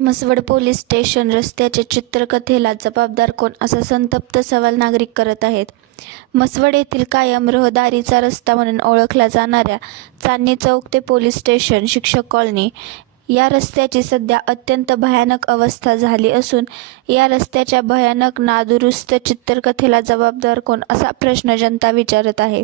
Mhaswad police station रस्त्याच्या चित्रकथेला जबाबदार कोण, असा संतप्त सवाल नागरिक करत आहेत. म्हसवड येथील कायम रहदारीचा रस्ता म्हणून ओळखला जाणाऱ्या चांदणी चौक ते पोलीस स्टेशन शिक्षक कॉलनी या रस्त्याची सध्या अत्यंत भयानक अवस्था झाली असून या रस्त्याच्या भयानक नादुरुस्त चित्रकथेला जबाबदार कोण, असा प्रश्न जनता विचारत आहे.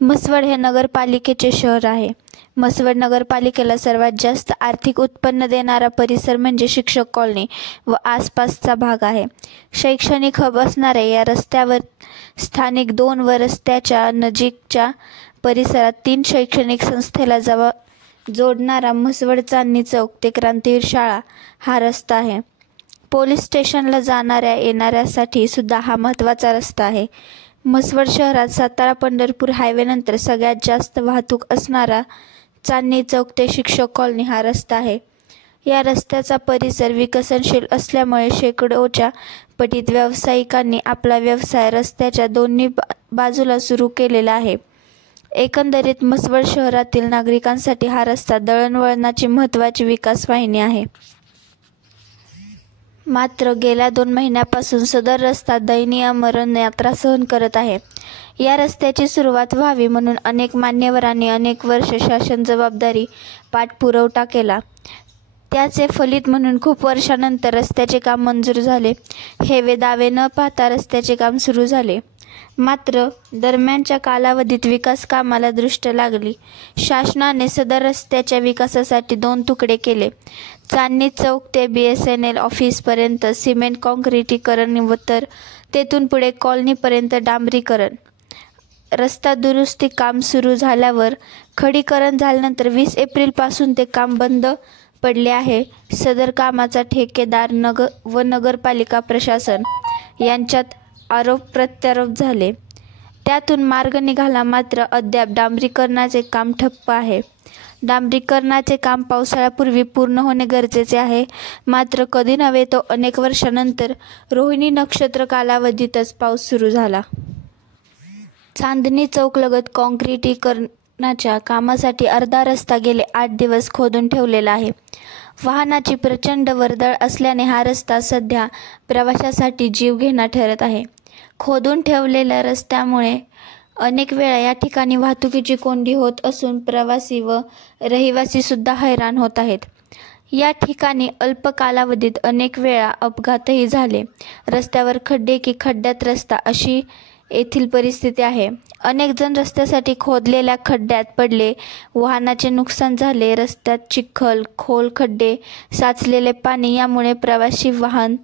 म्हसवड हे नगरपालिकेचे शहर आहे. म्हसवड नगरपालिकेला सर्वात जास्त आर्थिक उत्पन्न देणारा परिसर म्हणजे शिक्षक कॉलनी व आसपासचा भाग आहे. शैक्षणिक हब असणाऱ्या या रस्त्यावर स्थानिक 2 व रस्त्याच्या नजीकच्या परिसरात 3 शैक्षणिक संस्थेला जोडणारा म्हसवड चांदणी चौक ते क्रांतीवीर शाळा हा रस्ता आहे. पोलीस स्टेशनला जाणाऱ्या येणाऱ्यासाठी सुद्धा हा महत्त्वाचा रस्ता आहे. म्हसवड शहरात सातारा पंढरपूर हायवेनंतर सगळ्यात जास्त वाहतूक असणारा चांदणी चौक ते शिक्षक कॉलनी हा रस्ता आहे. या रस्त्याचा परिसर विकसनशील असल्यामुळे शेकडोच्या पटीत व्यावसायिकांनी आपला व्यवसाय रस्त्याच्या दोन्ही बाजूला सुरू केलेला आहे. एकंदरीत म्हसवड शहरातील नागरिकांसाठी हा रस्ता दळणवळणाची महत्त्वाची विकास वाहिनी आहे. मात्र गेल्या 2 महिन्यापासून सदर रस्ता दयनीय मरण यात्रा सहन करत आहे. या रस्त्याची सुरुवात व्हावी म्हणून अनेक मान्यवरांनी अनेक वर्ष शासन जबाबदारी पाठपुरावा केला. त्याचे फलित म्हणून खूप वर्षानंतर रस्त्याचे काम मंजूर झाले. हेवे दावे न पाहता रस्त्याचे काम सुरू झाले. मात्र दरम्यानच्या कालावधीत विकास कामाला दृष्ट लागली. शासनाने सदर रस्त्याच्या विकासासाठी 2 तुकडे केले. चांदणी चौक ते BSNL ऑफिसपर्यंत सिमेंट काँक्रिटीकरण व तर तेथून पुढे कॉलनीपर्यंत डांबरीकरण. रस्ता दुरुस्ती काम सुरू झाल्यावर खडीकरण झाल्यानंतर 20 एप्रिलपासून ते काम बंद पडले आहे. सदर कामाचा ठेकेदार व नगरपालिका प्रशासन यांच्यात आरोप प्रत्यारोप झाले. त्यातून मार्ग निघाला. मात्र अद्याप डांबरीकरणाचे काम ठप्प आहे. डांबरीकरणाचे काम पावसाळ्यापूर्वी पूर्ण होणे गरजेचे आहे. मात्र कधी नव्हे तो अनेक वर्षानंतर रोहिणी नक्षत्र कालावधीतच पाऊस सुरू झाला. चांदणी चौकलगत काँक्रिटीकरणाच्या कामासाठी अर्धा रस्ता गेले 8 दिवस खोदून ठेवलेला आहे. वाहनाची प्रचंड वर्दळ असल्याने हा रस्ता सध्या प्रवाशासाठी जीवघेणा ठरत आहे. खोदून ठेवलेल्या रस्त्यामुळे अनेक वेळा या ठिकाणी वाहतुकीची कोंडी होत असून प्रवासी व रहिवासी सुद्धा हैराण होत आहेत. या ठिकाणी अल्प कालावधीत अनेक वेळा अपघातही झाले. रस्त्यावर खड्डे की खड्ड्यात रस्ता अशी येथील परिस्थिती आहे. अनेक जण रस्त्यासाठी खोदलेल्या खड्ड्यात पडले. वाहनाचे नुकसान झाले. रस्त्यात चिखल, खोल खड्डे, साचलेले पाणी यामुळे प्रवासी वाहन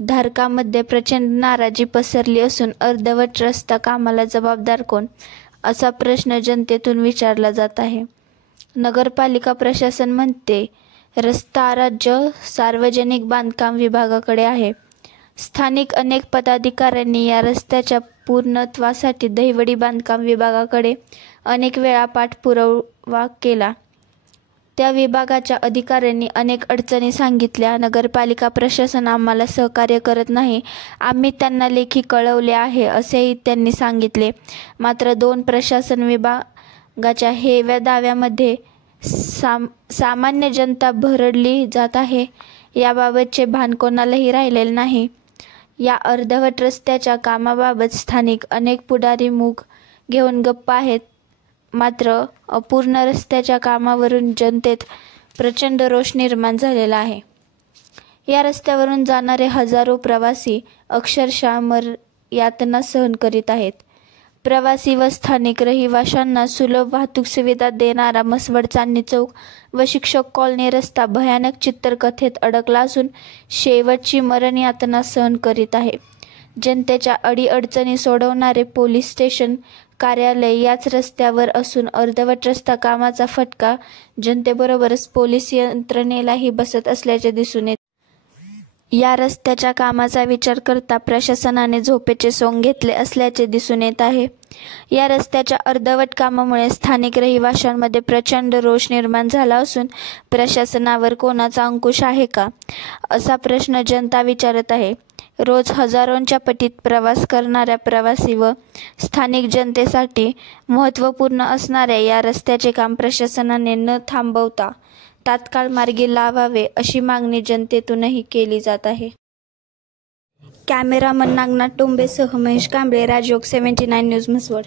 धारकांमध्ये प्रचंड नाराजी पसरली असून अर्धवट रस्ता कामाला जबाबदार कोण, असा प्रश्न जनतेतून विचारला जात आहे. नगरपालिका प्रशासन म्हणते रस्ता राज्य सार्वजनिक बांधकाम विभागाकडे आहे. स्थानिक अनेक पदाधिकाऱ्यांनी या रस्त्याच्या पूर्णत्वासाठी दहिवडी बांधकाम विभागाकडे अनेक वेळा पाठपुरावा केला. त्या विभागाच्या अधिकाऱ्यांनी अनेक अडचणी सांगितल्या. नगरपालिका प्रशासन आम्हाला सहकार्य करत नाही. आम्ही त्यांना लेखी कळवले आहे, असेही त्यांनी सांगितले. मात्र 2 प्रशासन विभागाच्या हेव्या दाव्यामध्ये सामान्य जनता भरडली जात आहे. याबाबतचे भान कोणालाही राहिलेले नाही. या अर्धवट रस्त्याच्या कामाबाबत स्थानिक अनेक पुढारी मूग घेऊन गप्प आहेत. मात्र अपूर्ण रस्त्याच्या कामावरून जनतेत प्रचंड रोष निर्माण झालेला आहे. या रस्त्यावरून जाणारे हजारो प्रवासी अक्षरशः यातना सहन करीत आहेत. प्रवासी व स्थानिक रहिवाशांना सुलभ वाहतूक सुविधा देणारा म्हसवड चांदणी चौक व शिक्षक कॉलनी रस्ता भयानक चित्रकथेत अडकला असून शेवटची मरण यातना सहन करीत आहे. जनतेच्या अडीअडचणी सोडवणारे पोलीस स्टेशन कार्यालय याच रस्त्यावर असून अर्धवट रस्ता कामाचा फटका जनतेबरोबरच पोलीस यंत्रणेलाही बसत असल्याचे दिसून येते. या रस्त्याच्या कामाचा विचार करता प्रशासनाने झोपेचे सोंग घेतले असल्याचे दिसून येत आहे. या रस्त्याच्या अर्धवट कामामुळे स्थानिक रहिवाशांमध्ये प्रचंड रोष निर्माण झाला असून प्रशासनावर कोणाचा अंकुश आहे का, असा प्रश्न जनता विचारत आहे. रोज हजारोंच्या पटीत प्रवास करणाऱ्या प्रवासी व स्थानिक जनतेसाठी महत्त्वपूर्ण असणाऱ्या या रस्त्याचे काम प्रशासनाने न थांबवता तात्काळ मार्गी लावावे अशी मागणी जनतेतूनही केली जात आहे. कॅमेरामन नागनाथ टोंबेसह महेश कांबळे, राजयोग 79 न्यूज म्हसवड.